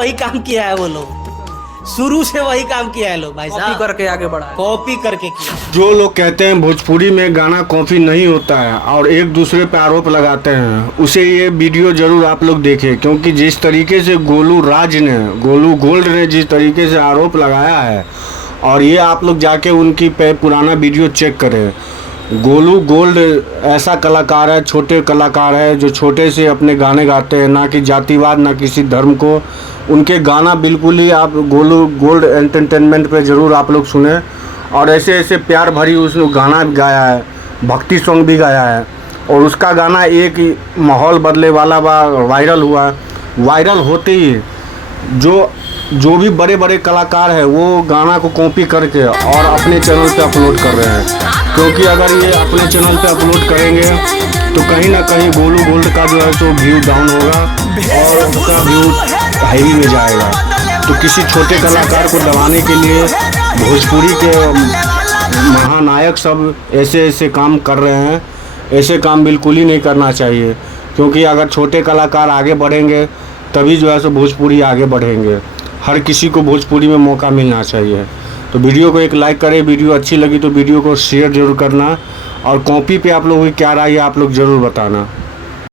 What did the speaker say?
वही काम किया है वो लोग, शुरू से वही काम किया है लोग भाई कॉपी साहब, करके आगे बढ़ा है। कॉपी करके किया। जो लोग कहते हैं भोजपुरी में गाना कॉपी नहीं होता है और एक दूसरे पे आरोप लगाते हैं, उसे ये वीडियो जरूर आप लोग देखें, क्योंकि जिस तरीके से गोलू गोल्ड ने जिस तरीके से आरोप लगाया है, और ये आप लोग जाके उनकी पुराना वीडियो चेक करें। गोलू गोल्ड ऐसा कलाकार है, छोटे कलाकार है, जो छोटे से अपने गाने गाते हैं, ना कि जातिवाद ना किसी धर्म को। उनके गाना बिल्कुल ही आप गोलू गोल्ड एंटरटेनमेंट पे ज़रूर आप लोग सुने, और ऐसे ऐसे प्यार भरी उसने गाना भी गाया है, भक्ति सॉन्ग भी गाया है, और उसका गाना एक माहौल बदले वाला वायरल हुआ। वायरल होते ही जो भी बड़े बड़े कलाकार हैं वो गाना को कॉपी करके और अपने चैनल पे अपलोड कर रहे हैं, क्योंकि अगर ये अपने चैनल पे अपलोड करेंगे तो कहीं ना कहीं गोलू गोल्ड का जो है सो व्यू डाउन होगा और उसका व्यू हाई में जाएगा। तो किसी छोटे कलाकार को दबाने के लिए भोजपुरी के महानायक सब ऐसे ऐसे काम कर रहे हैं। ऐसे काम बिल्कुल ही नहीं करना चाहिए, क्योंकि अगर छोटे कलाकार आगे बढ़ेंगे तभी जो है सो भोजपुरी आगे बढ़ेंगे। हर किसी को भोजपुरी में मौका मिलना चाहिए। तो वीडियो को एक लाइक करें, वीडियो अच्छी लगी तो वीडियो को शेयर ज़रूर करना, और कॉपी पे आप लोगों की क्या राय है आप लोग ज़रूर बताना।